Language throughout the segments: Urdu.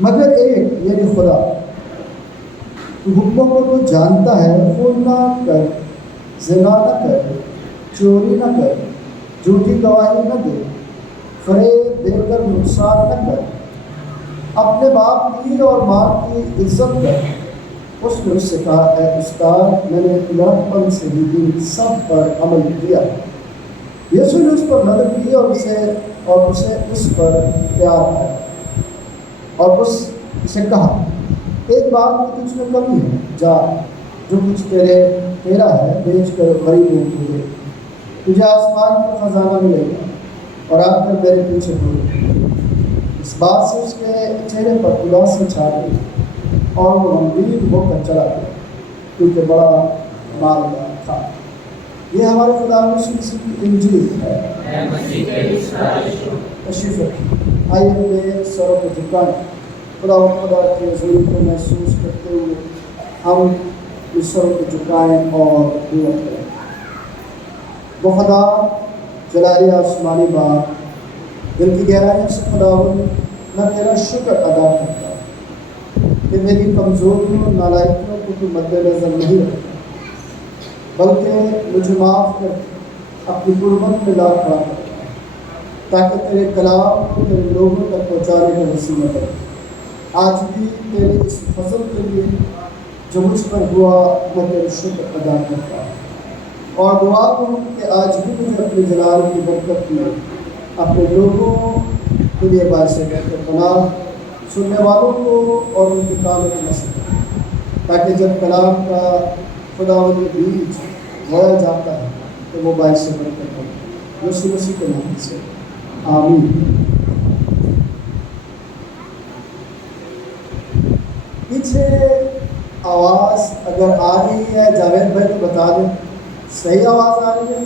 مگر ایک یعنی خدا حکموں کو تو جانتا ہے، خون نہ کر، زنا نہ کر، چوری نہ کر، جھوٹی گواہی نہ دے، فریب دے کر نقصان نہ کر، اپنے باپ کی اور ماں کی عزت کر۔ اس نے اس سے کہا، اے استاد، میں نے لڑکپن سے ہی ان سب پر عمل کیا۔ یسوع نے اس پر نظر کی اور اسے اس پر پیار آیا اور اسے کہا، ایک بات میں تجھ میں کمی ہے، جا جو کچھ تیرا ہے بیچ کر غریبوں کو دے، تجھے آسمان کا خزانہ ملے گا، اور آ کر میرے پیچھے ہو۔ اس بات سے اس کے چہرے پر اداسی چھا گئی اور وہ غمگین ہو کر چلا گیا، کیونکہ بڑا مالدار تھا۔ یہ ہمارے خدا یسوع مسیح کی انجیل ہے۔ تشریف رکھیں، آئیے اپنے سروں کو جھکائیں، خدا کی حضوری کو محسوس کرتے ہوئے ہم اس سروں کو جھکائیں اور دعا کریں۔ وہ خدا جلالی آسمانی باپ، دل کی گہرائیوں سے خداوند میں تیرا شکر ادا کرتا ہوں کہ میری کمزوریوں اور نالائکیوں کو تو مد نظر نہیں رکھتا، بلکہ مجھے معاف کر اپنی قربت میں لا کھڑا کرتا ہے، تاکہ تیرے کلام کو تیرے لوگوں تک پہنچانے کا وسیلہ بنے۔ آج بھی تیرے اس فضل کے لیے جو مجھ پر ہوا، میں تیرے شکر ادا کرتا ہوں، اور دعا کروں کہ آج بھی مجھے اپنے جلال کی برکت میں اپنے لوگوں کے لیے باعث برکت بنا، سننے والوں کو اور ان کے کام کو نصیب، تاکہ جب کلام کا خداوند کے بیچ بویا جاتا ہے تو وہ باعث برکت بنے۔ یسوع مسیح کے نام سے آمین۔ پیچھے آواز اگر آ رہی ہے جاوید بھائی تو بتا دیں، صحیح آواز آ رہی ہے؟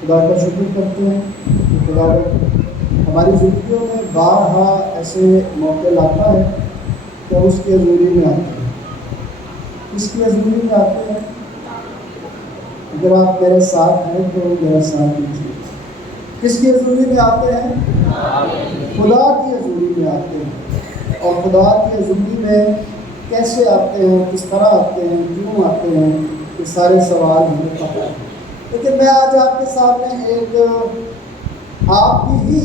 خدا کا شکر کرتے ہیں کہ خدا ہماری زندگیوں میں بارہا ایسے موقع لاتا ہے کہ اس کی حضوری میں آتے ہیں۔ اس کی حضوری میں آتے ہیں، اگر آپ میرے ساتھ ہیں تو میرا ساتھ دیجیے۔ کس کی حضوری میں آتے ہیں؟ خدا کی حضوری میں آتے ہیں۔ اور خدا کی حضوری میں کیسے آتے ہیں، کس طرح آتے ہیں، کیوں آتے ہیں، یہ سارے سوال ہمیں پتہ ہے۔ لیکن میں آج آپ کے سامنے ایک آپ کی ہی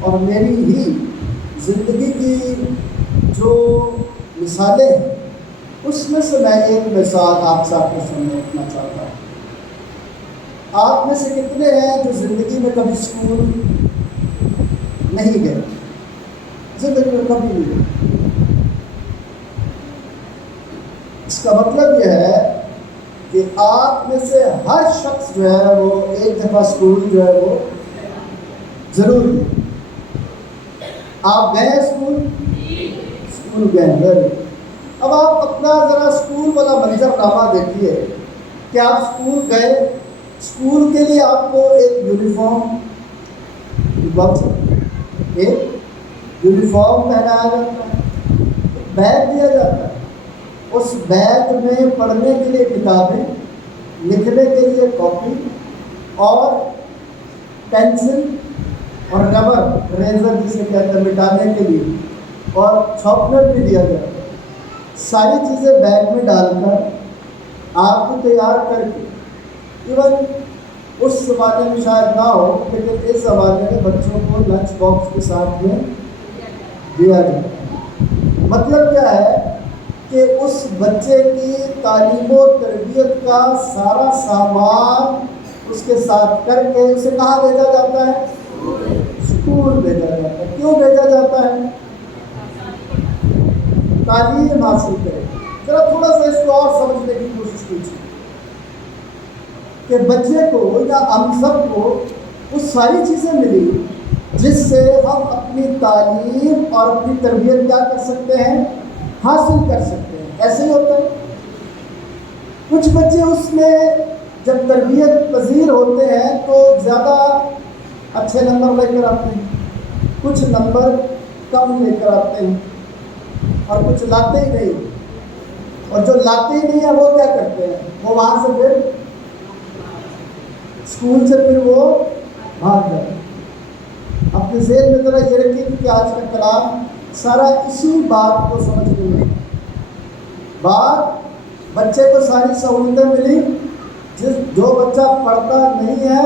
اور میری ہی زندگی کی جو مثالیں ہیں، اس میں سے میں ایک مثال آپ کے سامنے رکھنا چاہتا ہوں۔ آپ میں سے کتنے ہیں جو زندگی میں کبھی اسکول نہیں گئے؟ زندگی میں کبھی نہیں گئے۔ اس کا مطلب یہ ہے کہ آپ میں سے ہر شخص جو ہے وہ ایک دفعہ اسکول جو ہے وہ ضرور گئے۔ آپ گئے اسکول گئے۔ اب آپ اپنا ذرا اسکول والا منظر نامہ دیکھیے کہ آپ اسکول گئے، اسکول کے لیے آپ کو ایک یونیفارم پہنایا جاتا ہے، بیگ دیا جاتا ہے، اس بیگ میں پڑھنے کے لیے کتابیں، لکھنے کے لیے کاپی اور پینسل اور ربر، ریزر جسے کہتے ہیں مٹانے کے لیے، اور چاکلیٹ بھی دیا جاتا ہے۔ ساری چیزیں بیگ میں ڈال کر آپ کو تیار کر کے، ایون اس زمانے میں شاید نہ ہو لیکن اس زمانے میں بچوں کو لنچ باکس کے ساتھ میں دیا جاتا ہے۔ مطلب کیا ہے کہ اس بچے کی تعلیم و تربیت کا سارا سامان اس کے ساتھ کر کے اسے کہاں بھیجا جاتا ہے؟ اسکول بھیجا جاتا ہے۔ کیوں بھیجا جاتا ہے؟ تعلیم حاصل کرے۔ ذرا تھوڑا سا اس کو اور سمجھنے کی کوشش کیجیے کہ بچے کو یا ہم سب کو وہ ساری چیزیں ملی جس سے ہم اپنی تعلیم اور اپنی تربیت کیا کر سکتے ہیں؟ حاصل کر سکتے ہیں۔ ایسے ہی ہوتا ہے، کچھ بچے اس میں جب تربیت پذیر ہوتے ہیں تو زیادہ اچھے نمبر لے کر آتے ہیں، کچھ نمبر کم لے کر آتے ہیں، اور کچھ لاتے ہی نہیں، اور جو لاتے ہی نہیں ہیں وہ کیا کرتے ہیں؟ وہ وہاں سے پھر اسکول سے پھر وہ بھاگ جاتے ہیں۔ اب اپنے ذہن میں ذرا یہ رکھیے کہ آج کا کلام سارا اسی بات کو سمجھنے میں بات بچے کو ساری سہولتیں ملی، جو بچہ پڑھتا نہیں ہے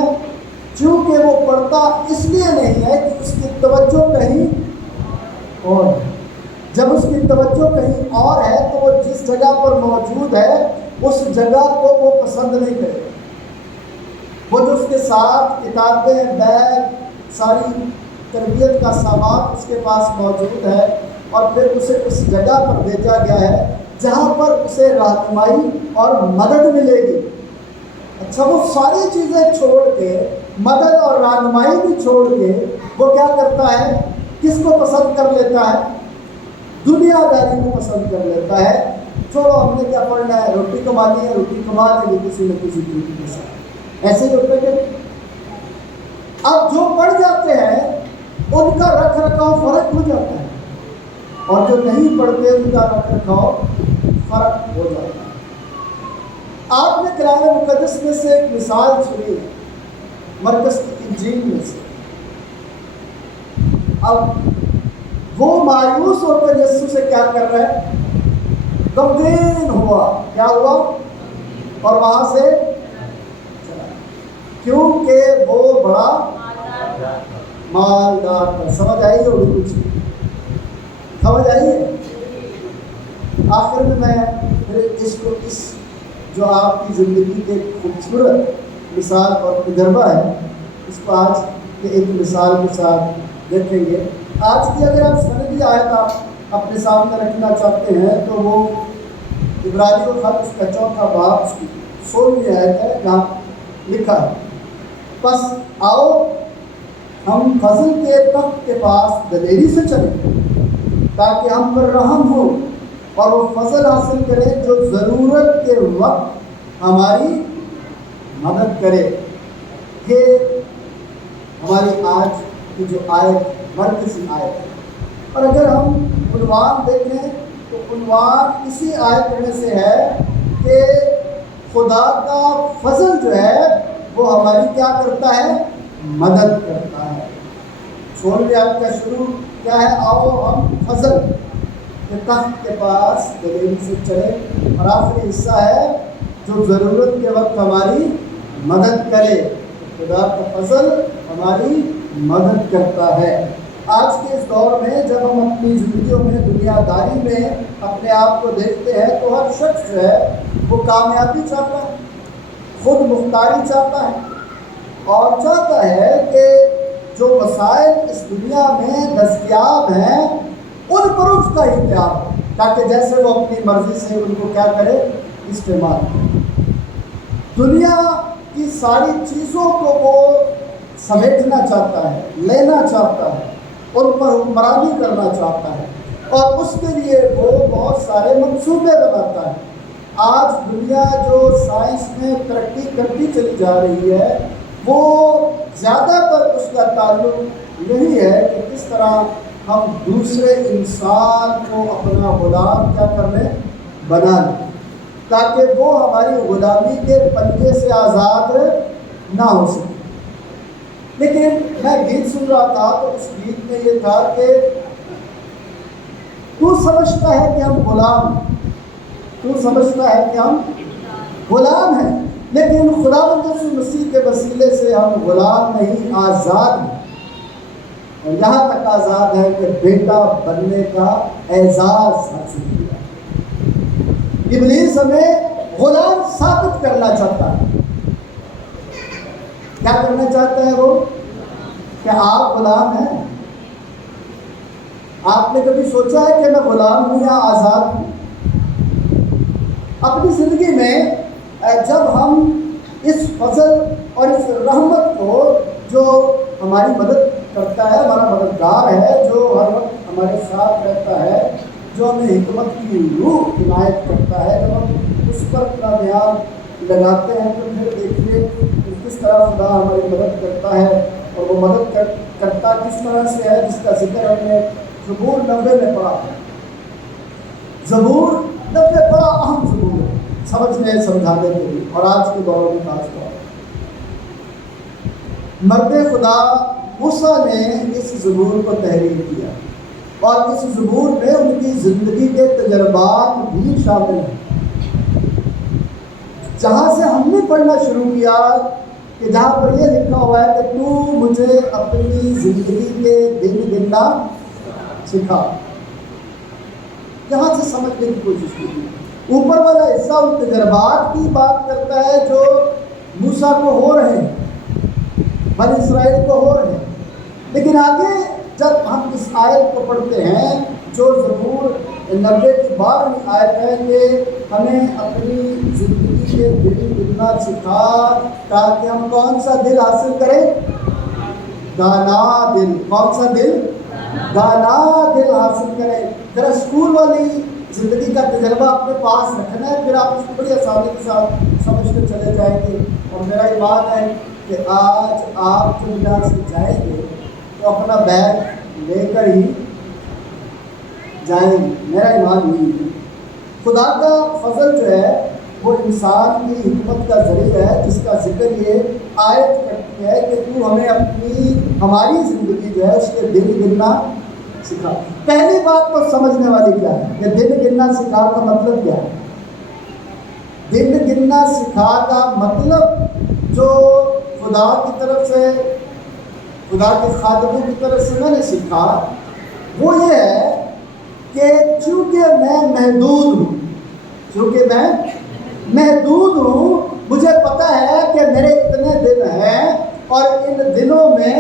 چونکہ وہ پڑھتا اس لیے نہیں ہے کہ اس کی توجہ کہیں اور ہے۔ جب اس کی توجہ کہیں اور ہے تو وہ جس جگہ پر موجود ہے اس جگہ کو وہ پسند نہیں کرے، وہ جو اس کے ساتھ کتابیں، بیگ، ساری تربیت کا سامان اس کے پاس موجود ہے اور پھر اسے اس جگہ پر بھیجا گیا ہے جہاں پر اسے رہنمائی اور مدد ملے گی۔ اچھا، وہ ساری چیزیں چھوڑ کے، مدد اور رہنمائی بھی چھوڑ کے وہ کیا کرتا ہے؟ کس کو پسند کر لیتا ہے؟ دنیا داری کو پسند کر لیتا ہے۔ چھوڑو، ہم نے کیا پڑھنا ہے، روٹی کمانی ہے، روٹی کما دیں گے کسی نہ کسی طریقے کے ساتھ، ایسے ہی ہوتے ہیں۔ اب جو پڑھ جاتے ہیں ان کا رکھ رکھاؤ فرق ہو جاتا ہے، اور جو نہیں پڑھتے ان کا رکھ رکھاؤ فرق ہو جاتا ہے۔ آپ نے کلام مقدس میں سے ایک مثال سنی ہے، مرکز کی انجیل میں سے۔ اب وہ مایوس ہو کر یسوع سے کیا کر رہا ہے؟ غمگین ہوا، کیا ہوا؟ اور وہاں سے چلا، کیونکہ وہ بڑا مالدار تھا۔ سمجھ آئی ہوگی کچھ؟ سمجھ آئی ہے؟ آخر میں پھر اس جو آپ کی زندگی کے خوبصورت مثال اور تجربہ ہے، اس کو آج کے ایک مثال کے ساتھ دیکھیں گے۔ آج کی اگر آپ سندی آیت آپ اپنے سامنے رکھنا چاہتے ہیں تو وہ عبرانیوں کا خط، اس کا 4واں باب، اس کی 16ویں آیت ہے، جہاں لکھا ہے، پس آؤ ہم فضل کے تخت کے پاس دلیری سے چلیں تاکہ ہم پر رحم ہو اور وہ فضل حاصل کرے جو ضرورت کے وقت ہماری مدد کرے۔ یہ ہماری آج کی جو آیت مرکزی آیت ہے، اور اگر ہم عنوان دیکھیں تو عنوان اسی آیت میں سے ہے کہ خدا کا فضل جو ہے وہ ہماری کیا کرتا ہے؟ مدد کرتا ہے۔ 16ویں آیت کا شروع کیا ہے؟ آؤ ہم فضل کے تخت کے پاس دلیری سے چلے، اور آخری حصہ ہے جو ضرورت کے وقت ہماری مدد کرے۔ خدا کا فضل ہماری مدد کرتا ہے۔ آج کے اس دور میں جب ہم اپنی زندگیوں میں، دنیا داری میں اپنے آپ کو دیکھتے ہیں تو ہر شخص جو ہے وہ کامیابی چاہتا ہے، خود مختاری چاہتا ہے، اور چاہتا ہے کہ جو وسائل اس دنیا میں دستیاب ہیں ان پر اس کا اختیار ہو، تاکہ جیسے وہ اپنی مرضی سے ان کو کیا کرے؟ استعمال کرے۔ دنیا کی ساری چیزوں کو وہ سمیٹنا چاہتا ہے، لینا چاہتا ہے، ان پر حکمرانی کرنا چاہتا ہے، اور اس کے لیے وہ بہت سارے منصوبے بناتا ہے۔ آج دنیا جو سائنس میں ترقی کرتی چلی جا رہی ہے وہ زیادہ تر اس کا تعلق یہی ہے کہ کس طرح ہم دوسرے انسان کو اپنا غلام کیا کر لیں؟ بنا لیں، تاکہ وہ ہماری غلامی کے پنجے سے آزاد نہ ہو سکے۔ لیکن میں گیت سن رہا تھا تو اس گیت میں یہ تھا کہ تو سمجھتا ہے کہ ہم غلام ہیں، تو سمجھتا ہے کہ ہم غلام ہیں، لیکن خداوند یسوع مسیح کے وسیلے سے ہم غلام نہیں، آزاد ہیں، اور یہاں تک آزاد ہے کہ بیٹا بننے کا اعزاز حاصل کیا۔ ابلیس ہمیں غلام ثابت کرنا چاہتا ہے۔ کیا کرنا چاہتا ہے وہ؟ کہ آپ غلام ہیں؟ آپ نے کبھی سوچا ہے کہ میں غلام ہوں یا آزاد ہوں؟ اپنی زندگی میں جب ہم اس فضل اور اس رحمت کو، جو ہماری مدد کرتا ہے، ہمارا مددگار ہے، جو ہر وقت ہمارے ساتھ رہتا ہے، جو ہمیں حکمت کی روح عنایت کرتا ہے، جب ہم اس پر اپنا دھیان لگاتے ہیں تو پھر دیکھیے کس طرح خدا ہماری مدد کرتا ہے، اور وہ مدد کرتا کس طرح سے ہے، جس کا ذکر ہم نے زبور 90 میں پڑھا ہے۔ زبور 90 بڑا اہم زبور ہے سمجھنے سمجھانے کے لیے، اور آج کے دور میں خاص طور پر مرد خدا موسیٰ نے اس زبور کو تحریر کیا اور اس زبور میں ان کی زندگی کے تجربات بھی شامل ہیں. جہاں سے ہم نے پڑھنا شروع کیا کہ جہاں پر یہ لکھا ہوا ہے کہ تو مجھے اپنی زندگی کے دن گننا سکھا، یہاں سے سمجھنے کی کوشش کی. اوپر والا حصہ ان تجربات کی بات کرتا ہے جو موسیٰ کو ہو رہے ہیں، بنی اسرائیل کو ہو رہے ہیں. لیکن آگے جب ہم اس آیت کو پڑھتے ہیں جو زبور 90 کی 12ویں آیت ہے کہ ہمیں اپنی زندگی کے دل گننا سکھا تاکہ ہم کون سا دل حاصل کریں؟ دانا دل. کون سا دل؟ دانا دل حاصل کریں. ذرا اسکول والی زندگی کا تجربہ اپنے پاس رکھنا ہے، پھر آپ اس کو بڑی آسانی کے ساتھ سمجھ کر چلے جائیں گے. اور میرا ایمان ہے کہ آج آپ جب یہاں سے جائیں گے تو اپنا بیگ لے کر ہی جائیں گے. میرا ایمان نہیں ہے. خدا کا فضل جو ہے وہ انسان کی حکمت کا ذریعہ ہے جس کا ذکر یہ آیت کرتی ہے کہ تو ہمیں ہماری زندگی جو ہے اس کے دن گننا سکھا. پہلی بات تو سمجھنے والی کیا ہے کہ دن گننا سکھا کا مطلب کیا ہے؟ دن گننا سکھا کا مطلب جو خدا کی طرف سے، خدا کے خادموں کی طرف سے میں نے سیکھا وہ یہ ہے کہ چونکہ میں محدود ہوں، مجھے پتہ ہے کہ میرے اتنے دن ہیں اور ان دنوں میں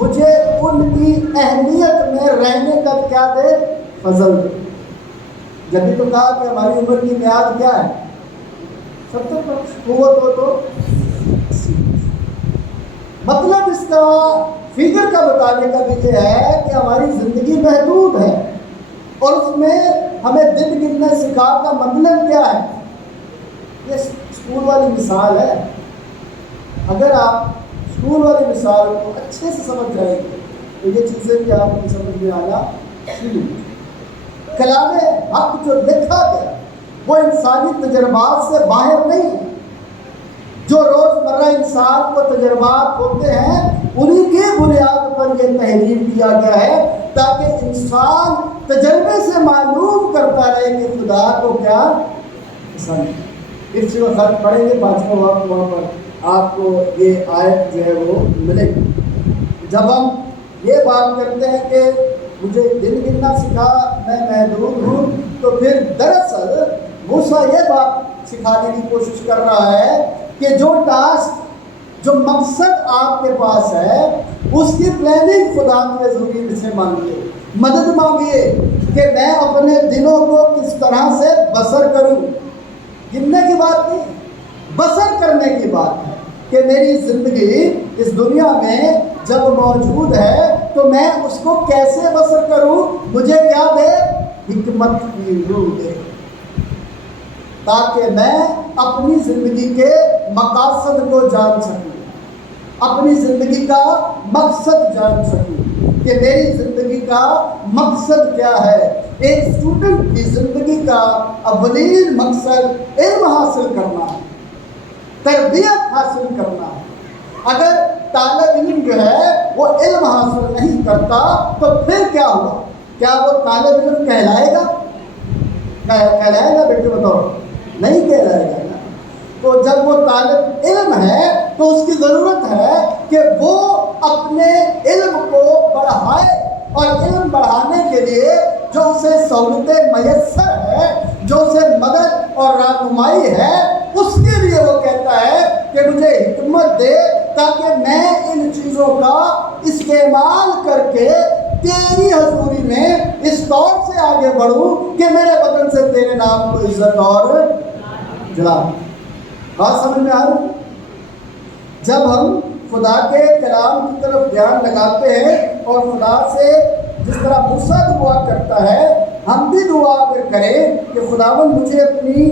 مجھے ان کی اہمیت میں رہنے کا کیا دے؟ فضل دے. جبھی تو کہا کہ ہماری عمر کی میعاد کیا ہے؟ 70 برس. قوت ہو تو مطلب اس کا فگر کا بتانے کا بھی یہ ہے کہ ہماری زندگی محدود ہے اور اس میں ہمیں دن گننا سکھا کا مطلب کیا ہے؟ یہ اسکول والی مثال ہے. اگر آپ اسکول والی مثال کو اچھے سے سمجھ جائیں گے تو یہ چیزیں بھی آپ کی سمجھ میں آنا شروع. کلام حق جو لکھا گیا وہ انسانی تجربات سے باہر نہیں ہے. جو روزمرہ انسان کو تجربات ہوتے ہیں انہی کی بنیاد پر یہ تحریر کیا گیا ہے تاکہ انسان تجربے سے معلوم کرتا رہے کہ خدا کو کیا پسند ہے. اس سے وہ خط پڑھیں گے 5واں وقت، وہاں پر آپ کو یہ آیت جو ہے وہ ملے گی. جب ہم یہ بات کرتے ہیں کہ مجھے دن گننا سکھا، میں محدود ہوں، تو پھر دراصل موسیٰ یہ بات سکھانے کی کوشش کر رہا ہے کہ جو ٹاسک، جو مقصد آپ کے پاس ہے اس کی پلاننگ خدا کے حضور سے مانگیے، مدد مانگیے کہ میں اپنے دنوں کو کس طرح سے بسر کروں. گننے کی بات نہیں، بسر کرنے کی بات ہے کہ میری زندگی اس دنیا میں جب موجود ہے تو میں اس کو کیسے بسر کروں. مجھے کیا دے؟ حکمت کی روح دے تاکہ میں اپنی زندگی کے مقاصد کو جان سکوں، اپنی زندگی کا مقصد جان سکوں کہ میری زندگی کا مقصد کیا ہے. ایک اسٹوڈنٹ کی زندگی کا اولین مقصد علم حاصل کرنا ہے، تربیت حاصل کرنا ہے. اگر طالب علم جو ہے وہ علم حاصل نہیں کرتا تو پھر کیا ہوگا؟ کیا وہ طالب علم کہلائے گا؟ کہلائے گا بیٹے بتاؤ؟ نہیں کہلائے گا نا. تو جب وہ طالب علم ہے تو اس کی ضرورت ہے کہ وہ اپنے علم کو بڑھائے، اور علم بڑھانے کے لیے جو اسے سہولتیں میسر ہے، جو اسے مدد اور رہنمائی ہے، اس کے لیے وہ کہتا ہے کہ مجھے حکمت دے تاکہ میں ان چیزوں کا استعمال کر کے تیری حضوری میں اس طور سے آگے بڑھوں کہ میرے بدن سے تیرے نام کو عزت اور جلال. بات سمجھ میں آ رہی؟ جب ہم خدا کے کلام کی طرف دھیان لگاتے ہیں اور خدا سے جس طرح موسیٰ دعا کرتا ہے، ہم بھی دعا اگر کریں کہ خداوند مجھے اپنی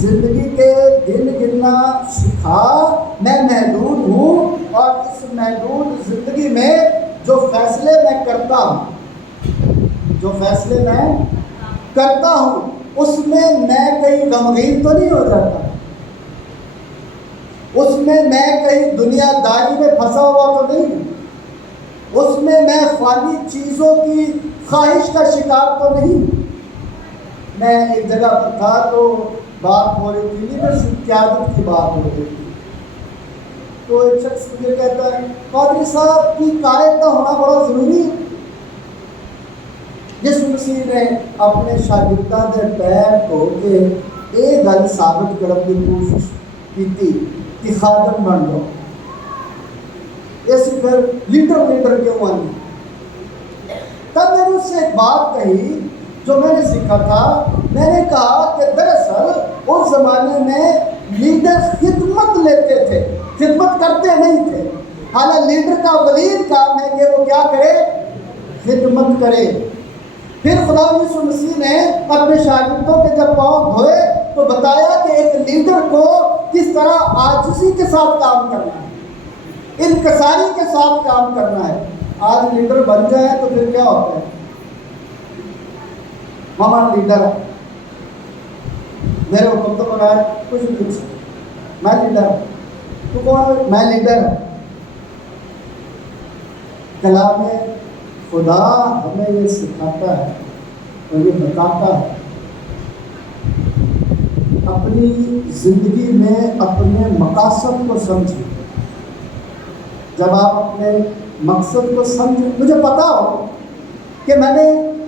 زندگی کے دن گننا سکھا، میں محدود ہوں اور اس محدود زندگی میں جو فیصلے میں کرتا ہوں اس میں کہیں غمگین تو نہیں ہو جاتا، اس میں کہیں دنیا داری میں پھنسا ہوا تو نہیں. اس میں فانی چیزوں کی خواہش کا شکار تو نہیں. میں ایک جگہ پر تھا تو بات ہو رہی تھی لیڈرشپ قیادت کی بات ہو رہی تھی. تو ایک شخص مجھے کہتا ہے پادری صاحب کی قائد کا ہونا بڑا ضروری ہے. یسوع مسیح نے اپنے شاگرداں دے پیر دھو کے یہ گل ثابت کرنے کی کوشش کی تھی کہ خادم بن لو. ایسی پھر لیڈر کیوں آئی. تب میں نے اس سے ایک بات کہی جو میں نے سیکھا تھا. میں نے کہا کہ دراصل اس زمانے میں لیڈر خدمت لیتے تھے، خدمت کرتے نہیں تھے. حالانکہ لیڈر کا ولید کام ہے کہ وہ کیا کرے؟ خدمت کرے. پھر خدا یسوع مسیح نے اپنے شاگردوں کے جب پاؤں دھوئے تو بتایا کہ ایک لیڈر کو کس طرح عاجزی کے ساتھ کام کرنا ہے، انکساری کے ساتھ کام کرنا ہے. آج لیڈر بن جائے تو پھر کیا ہوتا ہے؟ ہمارا لیڈر ہے، میرے حکم تو بغیر کچھ نہیں پوچھ سکتے. میں لیڈر ہوں. تو کون؟ میں لیڈر ہوں. کلام خدا ہمیں یہ سکھاتا ہے اور یہ بتاتا ہے اپنی زندگی میں اپنے مقاصد کو سمجھیں. جب آپ اپنے مقصد کو سمجھیں، مجھے پتا ہو کہ میں نے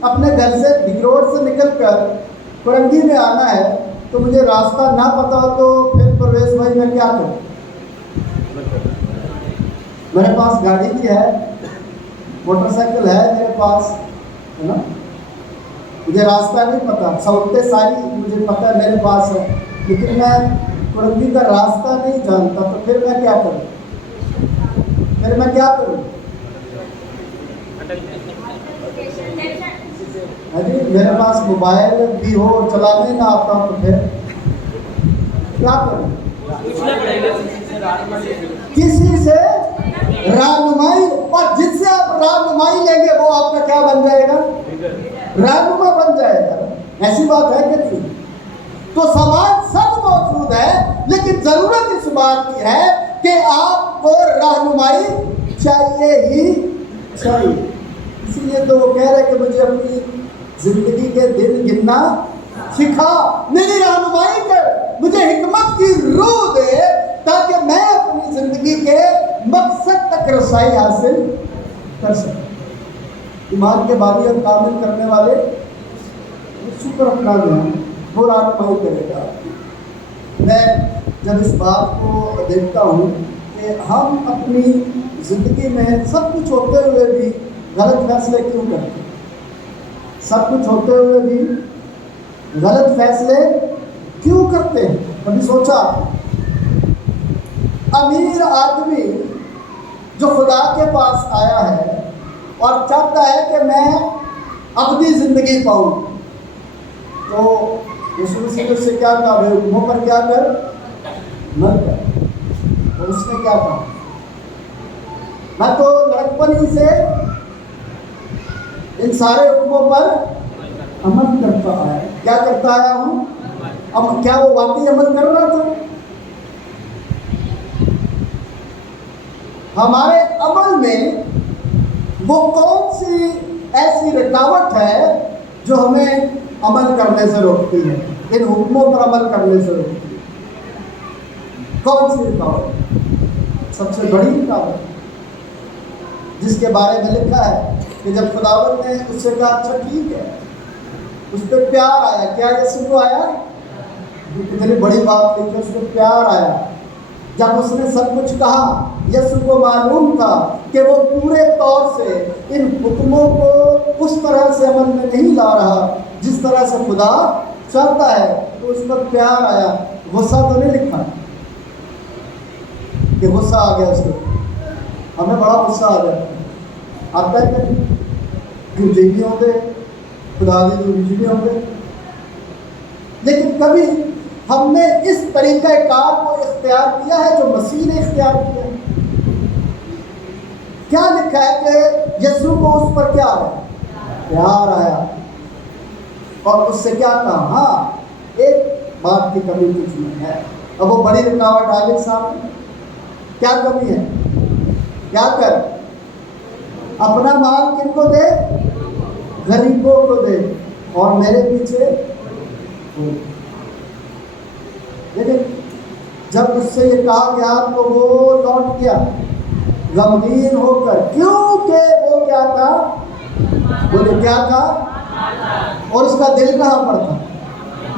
اپنے گھر سے بگ روڈ سے نکل کر فرنگی میں آنا ہے تو مجھے راستہ نہ پتا ہو تو پھر پرویز بھائی میں کیا کروں؟ میرے پاس گاڑی بھی ہے، موٹر سائیکل ہے میرے پاس، ہے نا. مجھے راستہ نہیں پتا، سہولتیں ساری مجھے پتہ ہے میرے پاس ہے، لیکن میں فرنگی کا راستہ نہیں جانتا تو پھر میں کیا کروں؟ میرے پاس موبائل بھی ہو اور چلانے نہ آتا تو پھر کیا کروں؟ کسی سے رہنمائی، اور جس سے آپ رہنمائی لیں گے وہ آپ کا کیا بن جائے گا؟ رہنما بن جائے گا. ایسی بات ہے کہ نہیں؟ تو سامان سب موجود ہے لیکن ضرورت اس بات کی ہے کہ آپ کو رہنمائی چاہیے ہی چاہیے. اسی لیے تو وہ کہہ رہے کہ مجھے اپنی زندگی کے دن گننا سکھا، میری رہنمائی کر، مجھے حکمت کی روح دے تاکہ میں اپنی زندگی کے مقصد تک رسائی حاصل کر سکوں. ایمان کے بانی اور کامل کرنے والے شکر اپنا دیں، وہ رہنمائی کرے گا. میں جب اس بات کو دیکھتا ہوں کہ ہم اپنی زندگی میں سب کچھ ہوتے ہوئے بھی غلط فیصلے کیوں کرتے ہیں؟ سب کچھ ہوتے ہوئے بھی غلط فیصلے کیوں کرتے ہیں؟ کبھی سوچا؟ امیر آدمی جو خدا کے پاس آیا ہے اور چاہتا ہے کہ میں اپنی زندگی پاؤں تو یسوع مسیح نے اس سے کیا کہا؟ بے حکموں پر کیا کر؟ نہ کر. تو اس نے کیا کہا؟ میں تو لڑکپن ہی سے ان سارے حکموں پر عمل کرتا آیا. کیا کرتا آیا ہوں؟ اب کیا وہ واقعی عمل کر رہا تھا؟ ہمارے عمل میں وہ کون سی ایسی رکاوٹ ہے جو ہمیں عمل کرنے سے روکتی ہے، ان حکموں پر عمل کرنے سے روکتی ہے؟ کون سی رکاوٹ؟ سب سے بڑی رکاوٹ جس کے بارے میں لکھا ہے کہ جب خداوند نے اس سے کہا اچھا ٹھیک ہے، اس پہ پیار آیا. کیا یسوع کو آیا؟ کتنی بڑی بات لکھی، اس پہ پیار آیا. جب اس نے سب کچھ کہا، یسوع کو معلوم تھا کہ وہ پورے طور سے ان حکموں کو اس طرح سے عمل میں نہیں لا رہا جس طرح سے خدا چاہتا ہے، تو اس پر پیار آیا. غصہ تو نہیں لکھا کہ غصہ آ گیا اس کو. ہمیں بڑا غصہ آ جاتا ہے، آتا ہے کہ کیوں جی ہوتے خدا کے جو بجلی ہوتے. لیکن کبھی ہم نے اس طریقہ کار کو اختیار کیا ہے جو مسیح نے اختیار کیا ہے. کیا لکھا ہے کہ یسوع کو اس پر کیا آیا؟ پیار آیا. اور اس سے کیا کہا؟ ہاں ایک بات کی کمی کچھ نہیں ہے. اب وہ بڑی رکاوٹ آ گئی سامنے. کیا کمی ہے؟ کیا کر؟ اپنا مال کن کو دے؟ غریبوں کو دے، اور میرے پیچھے لیکن جب اس سے یہ کہا گیا تو وہ لوٹ گیا غمگین ہو کر، کیونکہ وہ کیا تھا؟ بولے کیا تھا؟ اور اس کا دل کہاں پر تھا؟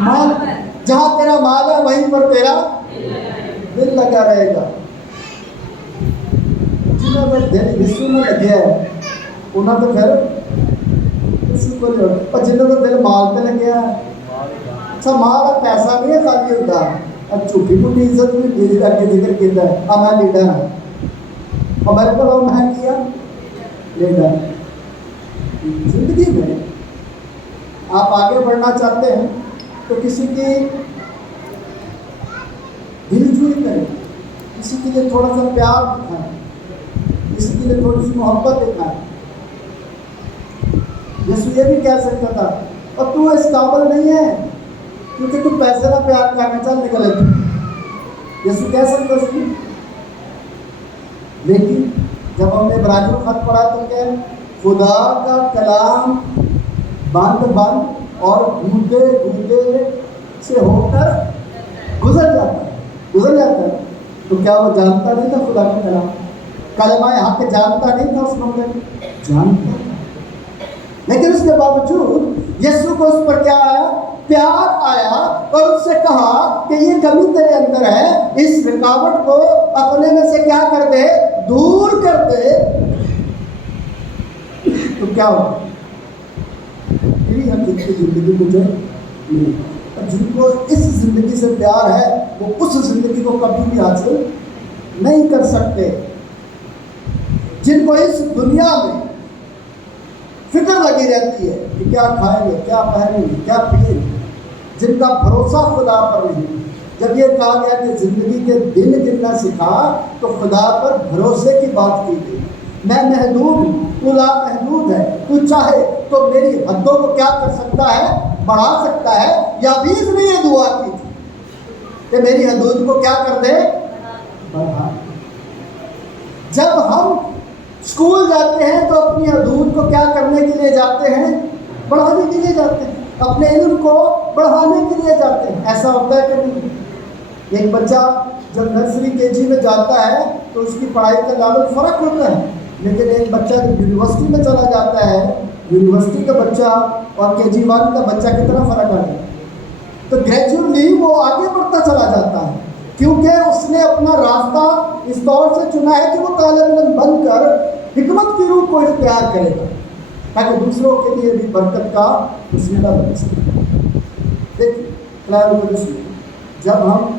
مال۔ جہاں تیرا مال ہے وہیں پر تیرا دل لگا رہے گا۔ جنہوں کا دل یسوع میں لگیا ہے انہوں تو پھر شکر ہے، اور جنہوں کا دل مال پہ لگیا ہے، اچھا مال اور پیسہ نہیں ہے خالی ہوتا، اب چھوٹی موٹی عزت بھی دل کر کے ذکر کیتا ہے، اب میں لیڈر ہوں اور میرے کو لوگ میں کیا لیڈر۔ زندگی میں آپ آگے بڑھنا چاہتے ہیں تو کسی کی دل جوئی کریں، کسی کے لیے تھوڑا سا پیار دکھائیں، کسی کے لیے تھوڑی سی محبت دکھائیں۔ یسوع یہ بھی کہہ سکتا تھا اور تو اس قابل نہیں ہے کیونکہ تو پیسے کا پیار کرنا چل نکلے تھے، یسوع کہہ سکتا اس کی۔ لیکن جب ہم نے ابراہیم خط پڑھا تو کہ خدا کا کلام بند اور گودے سے ہو کر گزر جاتا ہے، تو کیا وہ جانتا نہیں تھا خدا کا کلام؟ کلمہ حق جانتا نہیں تھا اس بندے کو؟ جانتا تھا، لیکن اس کے باوجود یسوع کو اس پر کیا آیا؟ پیار آیا، اور اس سے کہا کہ یہ کمی تیرے اندر ہے، اس رکاوٹ کو اپنے میں سے کیا کر دے؟ دور کر دے۔ تو کیا ہو؟ یہی حقیقی زندگی مجھے ملی، اور جن کو اس زندگی سے پیار ہے وہ اس زندگی کو کبھی بھی حاصل نہیں کر سکتے۔ جن کو اس دنیا میں فکر لگی رہتی ہے کہ کیا کھائیں گے، کیا پہنیں گے، کیا پیئیں گے، جن کا بھروسہ خدا پر نہیں، جب یہ کہا گیا کہ زندگی کے دن گننا سکھا تو خدا پر بھروسے کی بات کی گئی۔ میں محدود ہوں، تو لامحدود ہے، تو چاہے تو میری حدوں کو کیا کر سکتا ہے؟ بڑھا سکتا ہے۔ یا بیس نے یہ دعا کی تھی کہ میری حدود کو کیا کر دے؟ بڑھا۔ جب ہم اسکول جاتے ہیں تو اپنی حدود کو کیا کرنے کے لیے جاتے ہیں؟ بڑھانے کے لیے جاتے ہیں، اپنے علم کو بڑھانے کے لیے جاتے ہیں۔ ایسا ہوتا ہے کہ نہیں؟ ایک بچہ جب نرسری کے جی میں جاتا ہے تو اس کی پڑھائی کا لیول فرق ہوتا ہے، لیکن ایک بچہ جب یونیورسٹی میں چلا جاتا ہے، یونیورسٹی کا بچہ اور کے جی 1 کا بچہ کتنا فرق آتا ہے؟ تو گریجولی وہ آگے بڑھتا چلا جاتا ہے، کیونکہ اس نے اپنا راستہ اس طور سے چنا ہے کہ وہ طالب علم بن کر حکمت کی روح کو اختیار کرے گا تاکہ دوسروں کے لیے بھی برکت کا وسیلہ بن سکے۔ دیکھیے جب ہم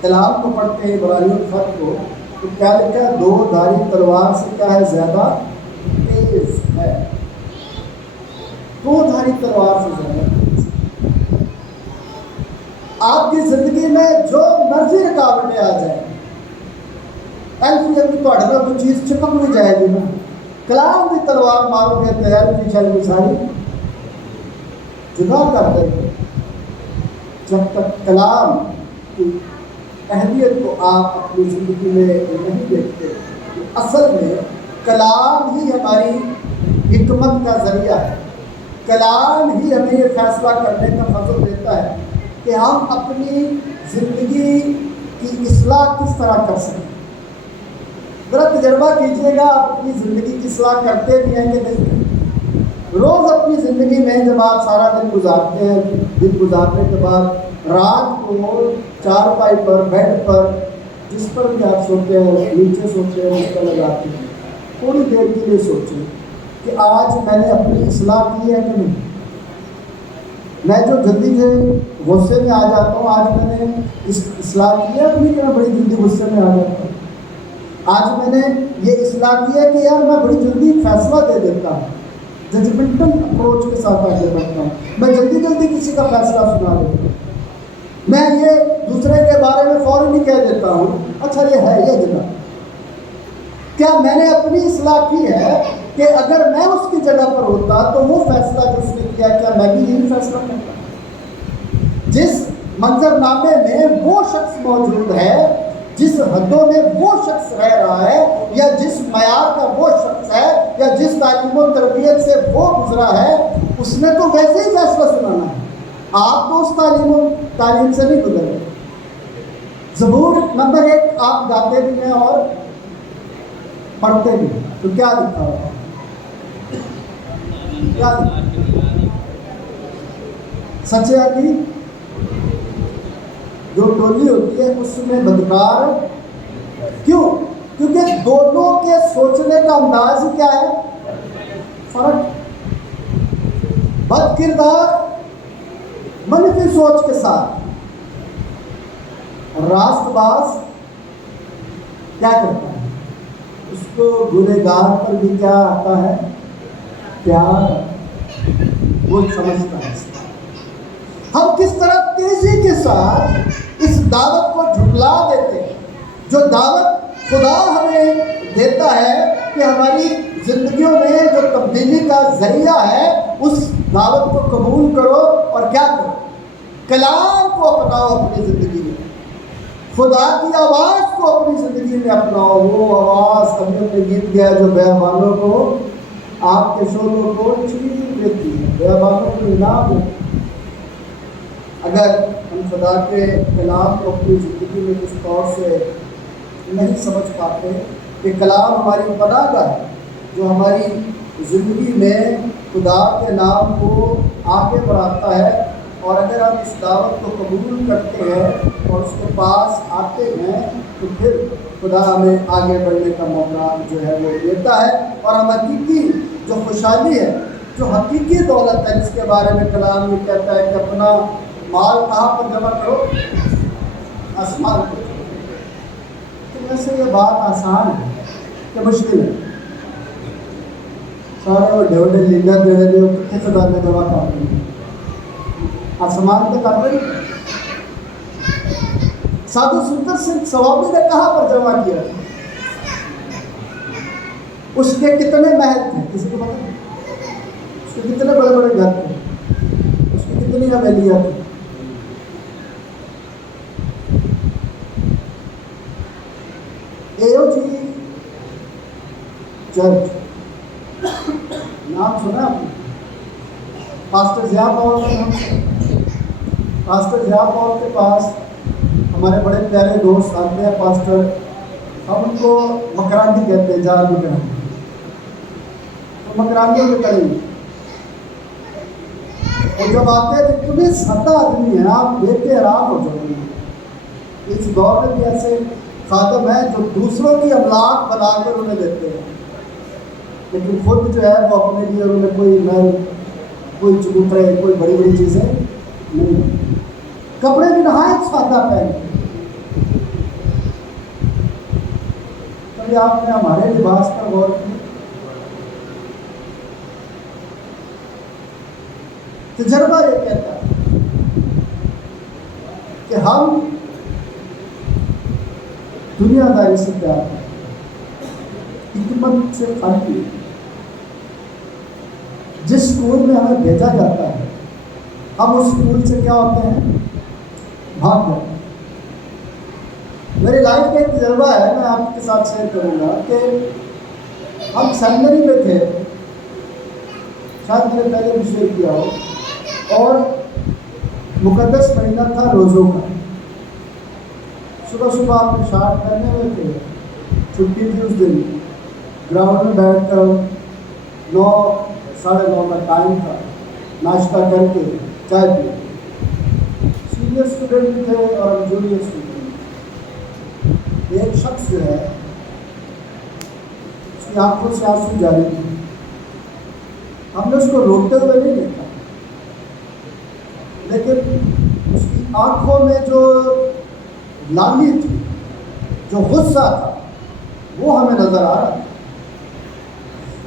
کلام کو پڑھتے ہیں ابراہیم خط کو تو کیا لکھا ہے؟ 2 دھاری تلوار سے کیا ہے؟ زیادہ تیز ہے۔ 2 دھاری تلوار سے زیادہ تیز۔ آپ کی زندگی میں جو مرضی رکاوٹیں آ جائیں، ایلفی کوئی چیز چپک نہیں جائے گی نا، کلام کی تلوار مارو گے تو ایلفی شیلفی ساری جدا کر دے گی۔ جب تک کلام کی اہمیت کو آپ اپنی زندگی میں نہیں دیکھتے، اصل میں کلام ہی ہماری حکمت کا ذریعہ ہے، کلام ہی ہمیں یہ فیصلہ کرنے کا فضل دیتا ہے کہ ہم اپنی زندگی کی اصلاح کس طرح کر سکیں۔ ذرا تجربہ کیجیے گا، آپ اپنی زندگی کی اصلاح کرتے بھی ہیں کہ نہیں؟ روز اپنی زندگی میں جب آپ سارا دن گزارتے ہیں، دن گزارنے کے بعد رات کو چارپائی پر، بیڈ پر، جس پر بھی آپ سوتے ہیں، نیچے سوتے ہیں، اس پر لگاتے ہیں، تھوڑی دیر کے لیے سوچیں کہ آج میں نے اپنی اصلاح کی ہے کہ نہیں۔ میں جو جلدی سے غصے میں آ جاتا ہوں، آج میں نے اصلاح کی ہے اپنی کہ میں بڑی جلدی غصے میں آ جاتا ہوں۔ آج میں نے یہ اصلاح کی ہے کہ یار میں بڑی جلدی فیصلہ دے دیتا ہوں، ججمنٹل اپروچ کے ساتھ آگے بڑھتا ہوں، میں جلدی جلدی کسی کا فیصلہ سنا دیتا ہوں، میں یہ دوسرے کے بارے میں فوراً ہی کہہ دیتا ہوں اچھا یہ ہے یہ جگہ۔ کیا میں نے اپنی اصلاح کی ہے کہ اگر میں اس کی جگہ پر ہوتا تو وہ فیصلہ جو اس نے کیا کیا میں بھی یہی فیصلہ کرتا؟ جس منظر نامے میں وہ شخص موجود ہے جس حدوں میں وہ شخص رہ رہا ہے یا جس معیار کا وہ شخص ہے یا جس تعلیم و تربیت سے وہ گزرا ہے اس نے تو ویسے ہی فیصلہ سنانا ہے. آپ تو اس تعلیم سے نہیں گزرے. زبور نمبر 1 آپ گاتے بھی ہیں اور پڑھتے بھی ہیں تو کیا لکھا ہوگا؟ کیا سچے علی جو ٹولی ہوتی ہے اس میں بدکار کیوں؟ کیونکہ دونوں کے سوچنے کا انداز ہی کیا ہے؟ فرق. بد کردار منفی سوچ کے ساتھ، راست باز کیا کرتا ہے؟ اس کو گنہگار پر بھی کیا آتا ہے؟ پیار. وہ سمجھتا ہے. ہم کس طرح تیزی کے ساتھ اس دعوت کو جھٹلا دیتے ہیں جو دعوت خدا ہمیں دیتا ہے کہ ہماری زندگیوں میں جو تبدیلی کا ذریعہ ہے اس دعوت کو قبول کرو اور کیا کرو؟ کلام کو اپناؤ اپنی زندگی میں، خدا کی آواز کو اپنی زندگی میں اپناؤ. وہ آواز ہم نے گیت گیا جو بیابانوں کو آپ کے شعلوں کو چھین لیتی ہے، بیابانوں کو انعام دیتی ہے. اگر ہم خدا کے کلام کو اپنی زندگی میں اس طور سے نہیں سمجھ پاتے کہ کلام ہماری پناہ ہے جو ہماری زندگی میں خدا کے نام کو آگے بڑھاتا ہے، اور اگر ہم اس دعوت کو قبول کرتے ہیں اور اس کے پاس آتے ہیں تو پھر خدا ہمیں آگے بڑھنے کا موقع جو ہے وہ دیتا ہے. اور ہم حقیقی جو خوشحالی ہے، جو حقیقی دولت ہے جس کے بارے میں کلام یہ کہتا ہے کہ اپنا مال کہاں پر جمع کرو؟ آسمان پہ. تو ویسے یہ بات آسان ہے کہ مشکل ہے؟ سارے وہ ڈیوڈے لیڈر جو ہے جو کتنے خدا میں جمع کرتے ہیں آسمان پہ کرتے ہیں. سادھو سندر سنگھ سوابی نے کہاں پر جمع کیا؟ اس کے کتنے محل تھے کسی کو پتہ؟ اس کے کتنے بڑے بڑے گھر تھے؟ اس کی کتنی حویلیاں تھیں؟ ایو جی چرچ نام سنا آپ نے؟ پاسٹر ضیاء پاول کا نام سنا؟ پاسٹر ضیاء پاول کے پاس ہمارے بڑے پیارے دوست آتے ہیں پاسٹر، ہم ان کو مکرانی کہتے ہیں، جان مکرانی. تو مکرانیوں کے قریب اور جب آتے ہیں تو تمہیں سادہ آدمی ہے، آپ دیکھ کے حیران ہو جاؤ گے. اس دور میں بھی ایسے خادم ہیں جو دوسروں کی املاک بنا کر انہیں دیتے ہیں، لیکن خود جو ہے وہ اپنے لیے انہیں کوئی محل، کوئی چبوترے، کوئی بڑی بڑی چیزیں نہیں. کپڑے بھی نہایت سادہ پہنے. کبھی آپ نے ہمارے لباس پر غور کیا؟ تجربہ یہ کہتا ہے کہ ہم دنیا داری سے پیار کرتے، حکمت سے خالی. جس اسکول میں ہمیں بھیجا جاتا ہے ہم اس اسکول سے کیا ہوتے ہیں؟ بھاگ جاتے ہیں. میری لائف کا ایک تجربہ ہے، میں آپ کے ساتھ شیئر کروں گا کہ ہم سیمنری میں تھے، شاید میں نے پہلے بھی شیئر کیا ہو، اور مقدس مہینہ تھا روزوں کا. صبح صبح آپ نے شارٹ پہنے ہوئے تھے، چھٹی تھی اس دن. گراؤنڈ میں بیٹھ کر 9 ساڑھے 9 کا ٹائم تھا، ناشتہ کر کے چائے پی. سینئر اسٹوڈنٹ بھی تھے اور جونیئر اسٹوڈنٹ. ایک شخص جو ہے اس کی آنکھوں سے آنسو جاری تھے. ہم نے اس کو روتے ہوئے نہیں دیکھا، لیکن اس کی آنکھوں میں جو لالی تھی، جو غصہ تھا، وہ ہمیں نظر آ رہا تھا.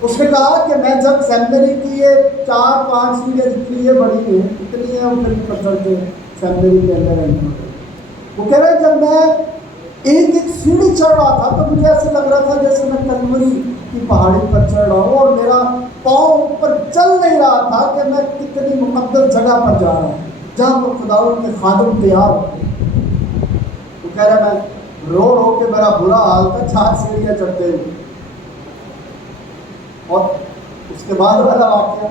اس نے کہا کہ میں جب سیمنری کی یہ 4-5 سیڑھیاں جتنی یہ بڑی ہیں اتنی ہیں، وہ پھر پتھر کے سیمنری کے اندر ہیں. وہ کہہ رہے جب میں ایک سیڑھی چڑھ رہا تھا تو مجھے ایسے لگ رہا تھا جیسے میں کلوری کی پہاڑی پر چڑھ رہا ہوں، اور میرا پاؤں اوپر چل نہیں رہا تھا کہ میں کتنی مقدس جگہ پر جا رہا ہوں جہاں پر خداوند کے خادم تیار ہوتے. وہ کہہ رہا میں رو رو کے میرا برا حال تھا 4 سیڑھیاں چڑھتے ہوئے. اور اس کے بعد والا واقعہ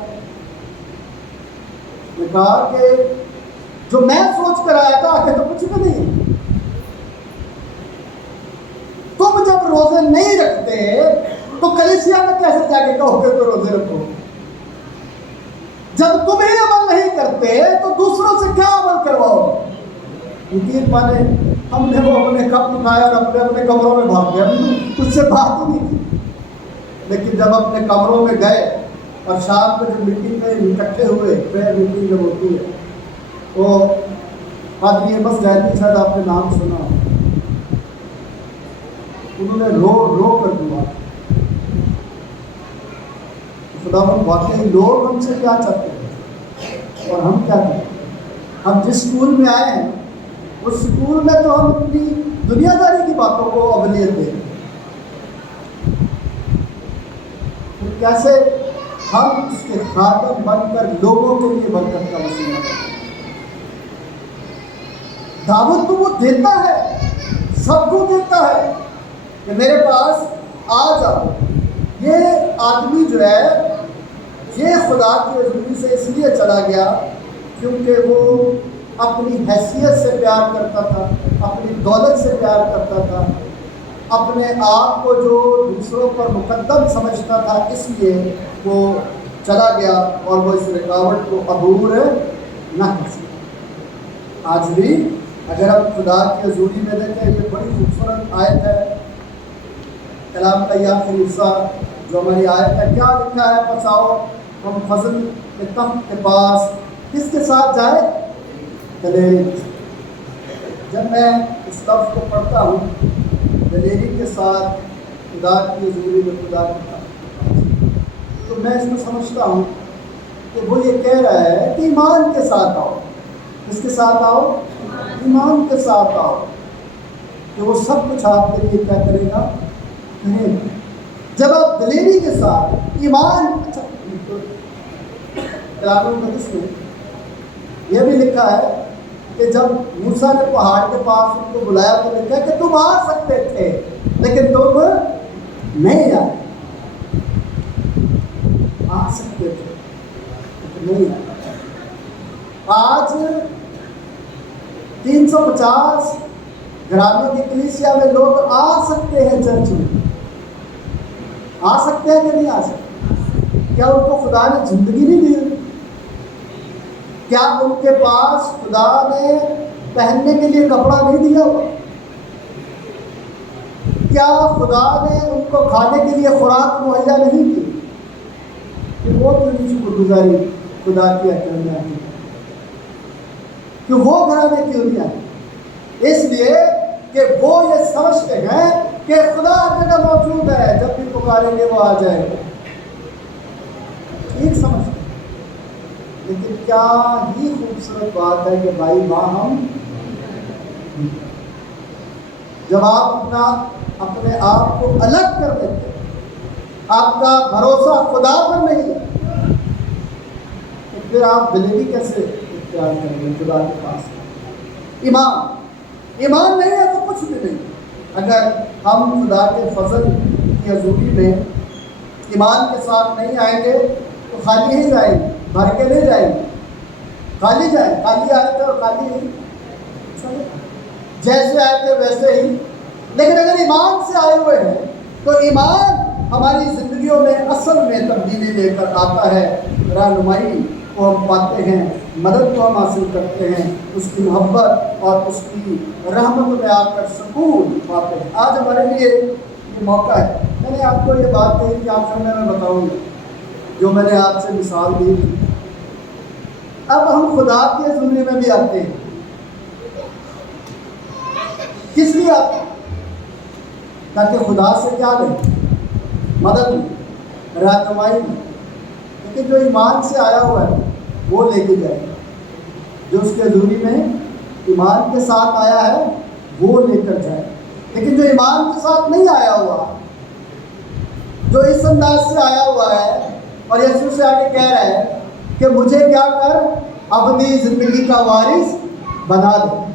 نے کہا کہ جو میں سوچ کر آیا تھا آخر تو کچھ بھی نہیں. تم جب روزے نہیں رکھتے تو کلیسیا میں کیسے جا کے کہو گے تو روزے رکھو؟ جب تم ہی عمل نہیں کرتے تو دوسروں سے کیا عمل کرواؤ؟ یقین مانے ہم نے وہ اپنے کپ اٹھایا اور اپنے اپنے کمروں میں بھاگ گیا. اس سے بات ہی نہیں کی. لیکن جب اپنے کمروں میں گئے اور شام کو جب میٹنگ میں اکٹھے ہوئے، پریئر میٹنگ جب ہوتی ہے، تو پادری احمد زاہدی شاید آپ نے نام سنا، انہوں نے رو رو کر دعا. خداوند واقعی لوگ ہم سے کیا چاہتے ہیں اور ہم کیا کرتے ہیں. ہم جس سکول میں آئے ہیں اس سکول میں تو ہم اپنی دنیا داری کی باتوں کو اولویت دیں. کیسے ہم اس کے خادم بن کر لوگوں کے لیے برکت کا وسیلہ کرتے ہیں. دعوت تو وہ دیتا ہے، سب کو دیتا ہے کہ میرے پاس آ جاؤ. یہ آدمی جو ہے یہ خدا کی حضوری سے اس لیے چلا گیا کیونکہ وہ اپنی حیثیت سے پیار کرتا تھا، اپنی دولت سے پیار کرتا تھا، اپنے آپ کو جو دوسروں پر مقدم سمجھتا تھا، اس لیے وہ چلا گیا اور وہ اس رکاوٹ کو عبور نہ کر سکا. آج بھی اگر ہم خدا کی حضوری میں دیکھیں، یہ بڑی خوبصورت آیت ہے، کلام کا یہ آخری حصہ جو ہماری آیت ہے. کیا لکھا ہے؟ پس آؤ ہم فضل کے تخت کے پاس کس کے ساتھ جائے؟ دلیری کے ساتھ. جب میں اس لفظ کو پڑھتا ہوں دلیری کے ساتھ خدا کی حضوری میں خدا کی طرف، تو میں اس میں سمجھتا ہوں کہ وہ یہ کہہ رہا ہے کہ ایمان کے ساتھ آؤ. کس کے ساتھ آؤ؟ ایمان کے ساتھ آؤ کہ وہ سب کچھ آپ کے لیے کیا کرے گا؟ کرے گا. جب آپ دلیری کے ساتھ ایمان، اچھا کلام المقدس میں یہ بھی لکھا ہے کہ جب موسیٰ نے پہاڑ کے پاس ان کو بلایا تو لکھا کہ تم آ سکتے تھے لیکن تم نہیں آئے. آ سکتے تھے لیکن نہیں آئے. آج 350 گرامی کی کلیسیا میں لوگ آ سکتے ہیں، چرچ میں آ سکتے ہیں کہ نہیں آ سکتے؟ کیا ان کو خدا نے زندگی نہیں دی؟ کیا ان کے پاس خدا نے پہننے کے لیے کپڑا نہیں دیا ہوا؟ کیا خدا نے ان کو کھانے کے لیے خوراک مہیا نہیں کی؟ کہ وہ کیوں نہیں شکر گزاری خدا کی کرنے آتی؟ کہ وہ گھرانے کیوں نہیں آتی؟ اس لیے کہ وہ یہ سمجھتے ہیں کہ خدا ہر جگہ موجود ہے، جب بھی پکاریں گے وہ آ جائے گا. ٹھیک سمجھتے ہیں. لیکن کیا ہی خوبصورت بات ہے کہ بھائی ماں ہم جب آپ اپنے آپ کو الگ کر دیتے ہیں، آپ کا بھروسہ خدا پر نہیں ہے، تو پھر آپ دلیری کیسے اختیار کریں گے خدا کے پاس؟ ایمان نہیں ہے تو کچھ بھی نہیں. اگر ہم خدا کے فضل کی حضوری میں ایمان کے ساتھ نہیں آئیں گے تو خالی ہی جائیں گے، بھر کے نہیں جائیں گے. خالی جائیں، خالی آئے تھے اور خالی ہی چلے، جیسے آئے تھے ویسے ہی. لیکن اگر ایمان سے آئے ہوئے ہیں تو ایمان ہماری زندگیوں میں اصل میں تبدیلی لے کر آتا ہے. رہنمائی کو ہم پاتے ہیں، مدد کو ہم حاصل کرتے ہیں، اس کی محبت اور اس کی رحمت میں آ کر سکون پاتے ہیں. آج ہمارے لیے یہ موقع ہے. میں نے آپ کو یہ بات کہی کہ آخر میں بتاؤں گا جو میں نے آپ سے مثال دی تھی. اب ہم خدا کی حضوری میں بھی آتے ہیں. کس لیے آتے ہیں؟ تاکہ خدا سے کیا لیں؟ مدد لیں، رہنمائی لیں. لیکن جو ایمان سے آیا ہوا ہے وہ لے کے جائے، جو اس کی حضوری میں ایمان کے ساتھ آیا ہے وہ لے کر جائے. لیکن جو ایمان کے ساتھ نہیں آیا ہوا، جو اس انداز سے آیا ہوا ہے اور یسوع سے آگے کہہ رہا ہے کہ مجھے کیا کر، اپنی زندگی کا وارث بنا دے،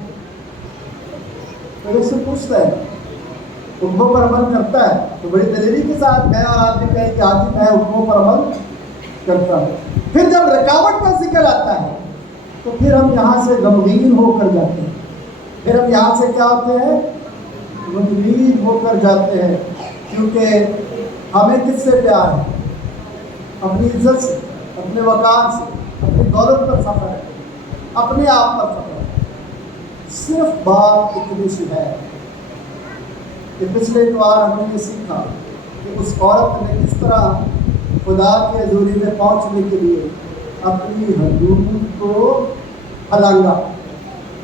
تو یسوع پوچھتا ہے حکموں پر عمل کرتا ہے تو بڑی دلیری کے ساتھ میں اور آپ بھی کہیں کہ آج میں حکموں پر عمل کرتا ہوں. پھر جب رکاوٹ کا ذکر آتا ہے تو پھر ہم یہاں سے غمگین ہو کر جاتے ہیں. پھر ہم یہاں سے کیا ہوتے ہیں؟ غمگین ہو کر جاتے ہیں. کیونکہ ہمیں کس سے پیار ہے؟ اپنی عزت سے، اپنے وقار سے، اپنی دولت پر فخر ہے، اپنے آپ پر فخر ہے. صرف بات اتنی سی ہے کہ پچھلے اتوار ہم نے یہ سیکھا کہ اس عورت نے کس طرح خدا کے حضوری میں پہنچنے کے لیے اپنی حدود کو پھلانگا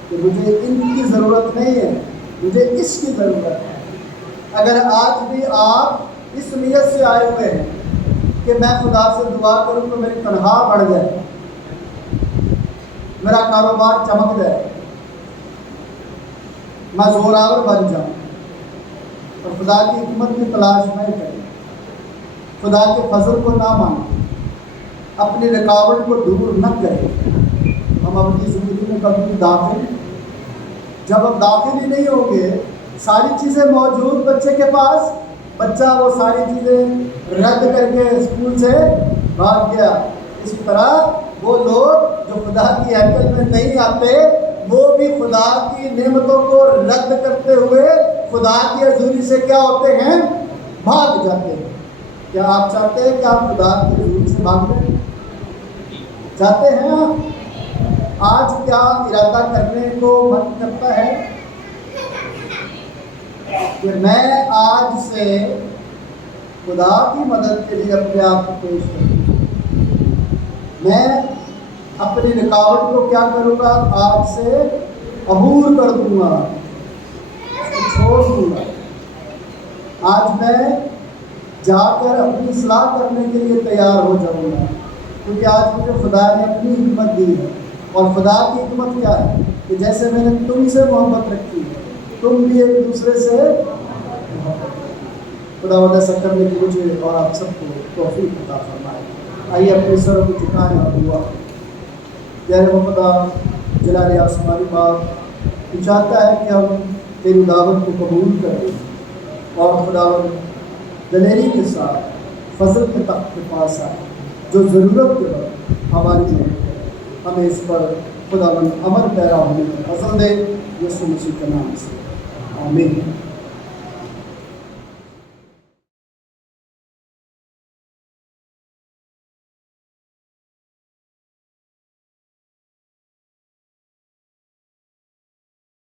کہ مجھے ان کی ضرورت نہیں ہے، مجھے اس کی ضرورت ہے. اگر آج بھی آپ اس نیت سے آئے ہوئے ہیں کہ میں خدا سے دعا کروں تو میری تنخواہ بڑھ جائے، میرا کاروبار چمک جائے، میں زوراور بن جاؤں، اور خدا کی حکمت کی تلاش نہ کریں، خدا کے فضل کو نہ مانیں، اپنی رکاوٹ کو دور نہ کریں، ہم اپنی زندگی میں کبھی داخل، جب ہم داخل ہی نہیں ہوں گے، ساری چیزیں موجود بچے کے پاس، بچہ وہ ساری چیزیں رد کر کے اسکول سے بھاگ گیا. اس طرح وہ لوگ جو خدا کی ہیکل میں نہیں آتے وہ بھی خدا کی نعمتوں کو رد کرتے ہوئے خدا کی حضوری سے کیا ہوتے ہیں؟ بھاگ جاتے ہیں. کیا آپ چاہتے ہیں کہ آپ خدا کی حضوری سے بھاگ جائیں؟ چاہتے ہیں آپ؟ آج کیا ارادہ کرنے کو من کرتا ہے کہ میں آج سے خدا کی مدد کے لیے اپنے آپ کو پیش کروں، میں اپنی رکاوٹ کو کیا کروں گا؟ آج سے عبور کر دوں گا، چھوڑ دوں گا. آج میں جا کر اپنی اصلاح کرنے کے لیے تیار ہو جاؤں گا، کیونکہ آج مجھے خدا نے اپنی حکمت دی ہے. اور خدا کی حکمت کیا ہے؟ کہ جیسے میں نے تم سے محبت رکھی ہے تم بھی ایک دوسرے سے محبت. خدا وعدہ سے کرنے کی مجھے اور آپ سب کو توفیق عطا فرمائے. آئیے اپنے سر کو جھکائیں اور دعا. پیارے خدا جلال آسمانی باپ چاہتا ہے کہ ہم تیری دعوت کو قبول کریں اور خداوند دلیری کے ساتھ فضل کے تخت کے پاس آئے. جو ضرورت کے وقت ہماری ضرورت ہے ہمیں اس پر خداوند عمل پیرا ہونے کی فضل دے. یسوع مسیح کے نام سے آمین.